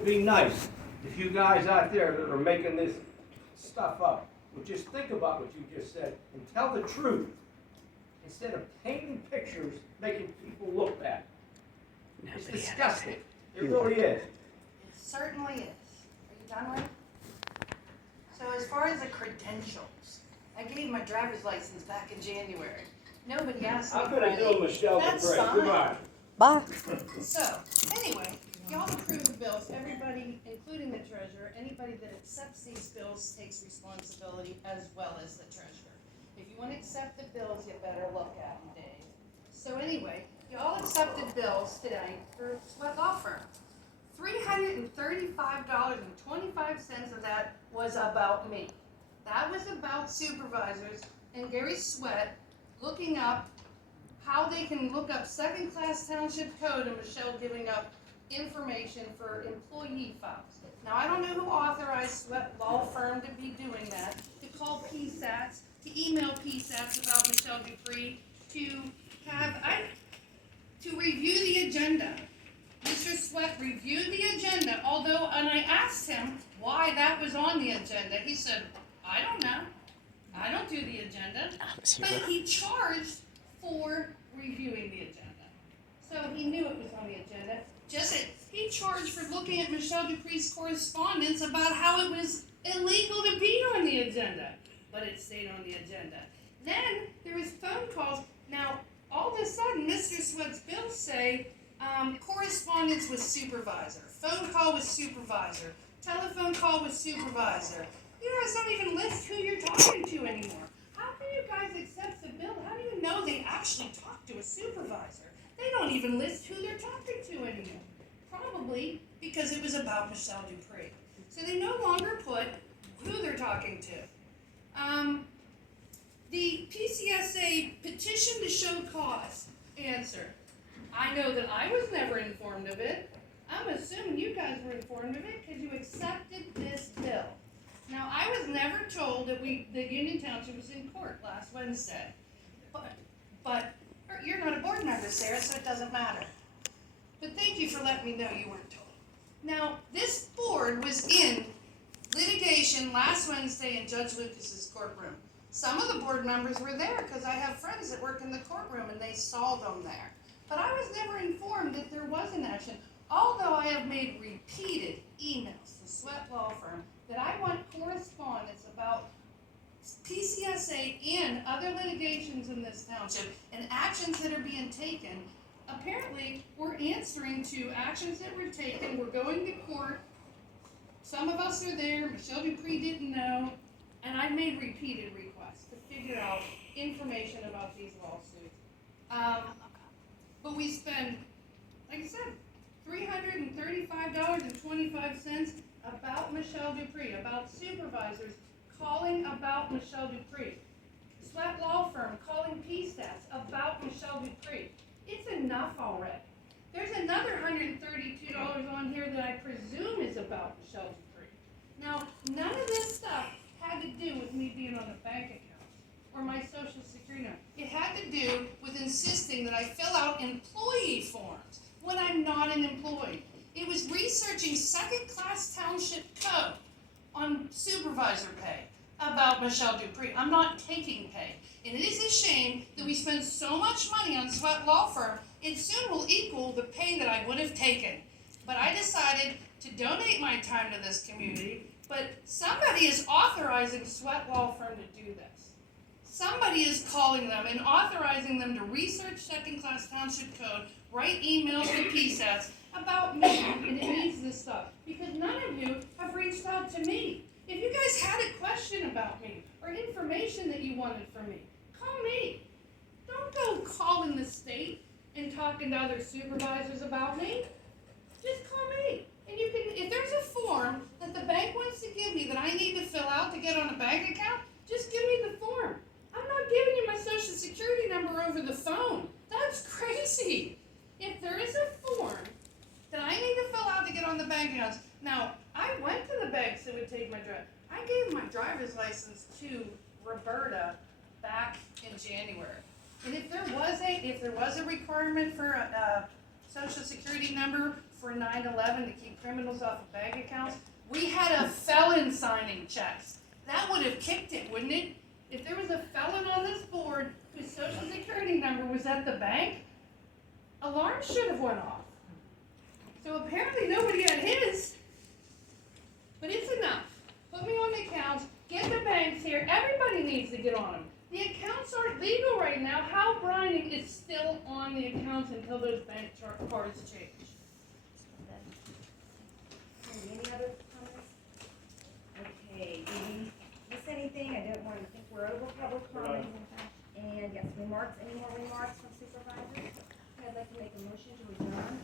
It'd be nice if you guys out there that are making this stuff up would just think about what you just said and tell the truth instead of painting pictures making people look bad. It's disgusting. It really is. It certainly is. Are you done with it? So as far as the credentials, I gave my driver's license back in January. Nobody asked me I'm for gonna any. do Michelle That's Dupree. fine. Goodbye. Bye. So, anyway, y'all approve the bills. Everybody, including the treasurer, anybody that accepts these bills takes responsibility as well as the treasurer. If you want to accept the bills, you better look at them, Dave. So anyway, y'all accepted bills today for Sweat Law Firm. $335.25 of that was about me. That was about supervisors and Gary Sweat looking up how they can look up second-class township code and Michelle giving up information for employee files. Now, I don't know who authorized Sweat Law Firm to be doing that, to call PSATs, to email PSATs about Michalle Dupree, to review the agenda. Mr. Sweat reviewed the agenda, and I asked him why that was on the agenda. He said, I don't know. I don't do the agenda. But he charged for reviewing the agenda. So he knew it was on the agenda. He charged for looking at Michalle Dupree's correspondence about how it was illegal to be on the agenda. But it stayed on the agenda. Then there was phone calls. Now, all of a sudden, Mr. Sweat's bills say correspondence with supervisor, phone call with supervisor, telephone call with supervisor. You guys don't even list who you're talking to anymore. How can you guys accept the bill? How do you know they actually talk to a supervisor? They don't even list who they're talking to anymore. Probably because it was about Michalle Dupree. So they no longer put who they're talking to. The PCSA petition to show cause answer. I know that I was never informed of it. I'm assuming you guys were informed of it because you accepted this bill. Now, I was never told that the Union Township was in court last Wednesday. But you're not a board member, Sarah, so it doesn't matter. But thank you for letting me know you weren't told. Now, this board was in litigation last Wednesday in Judge Lucas's courtroom. Some of the board members were there because I have friends that work in the courtroom and they saw them there. But I was never informed that there was an action, although I have made repeated emails to Sweat Law Firm that I want correspondence about PCSA and other litigations in this township and actions that are being taken. Apparently, we're answering to actions that were taken. We're going to court. Some of us are there. Michalle Dupree didn't know. And I made repeated requests to figure out information about these lawsuits. But we spend, like I said, $335.25 about Michalle Dupree, about supervisors calling about Michalle Dupree. Sweat Law Firm calling PSATs about Michalle Dupree. It's enough already. There's another $132 on here that I presume is about Michalle Dupree. Now, none of this stuff had to do with me being on a bank account or my social security number. It had to do with insisting that I fill out employee forms when I'm not an employee. It was researching second-class township code on supervisor pay about Michalle Dupree. I'm not taking pay. And it is a shame that we spend so much money on Sweat Law Firm, it soon will equal the pay that I would have taken. But I decided to donate my time to this community, but somebody is authorizing Sweat Law Firm to do this. Somebody is calling them and authorizing them to research second-class township code, write emails to PSATs about me, and it needs this stuff. Because none of you have reached out to me. If you guys had a question about me or information that you wanted from me, call me. Don't go calling the state and talking to other supervisors about me. Just call me. And you can, if there's a form that the bank wants to give me that I need to fill out to get on a bank account, just give me the form. I'm not giving you my social security number over the phone. That's crazy. If there is a form that I need to fill out to get on the bank accounts, now, I went to the banks that would take my drive. I gave my driver's license to Roberta back in January. And if there was a requirement for a social security number for 9/11 to keep criminals off of bank accounts. We had a felon signing checks. That would have kicked it, wouldn't it? If there was a felon on this board whose social security number was at the bank, alarms should have went off. So apparently nobody had his. But it's enough. Put me on the accounts, get the banks here, everybody needs to get on them. The accounts aren't legal right now. Hal Brining is still on the accounts until those bank cards change. Any other comments? Okay, did we miss anything? I don't want to think we're over public comment. And yes, remarks, any more remarks from supervisors? Okay, I'd like to make a motion to adjourn.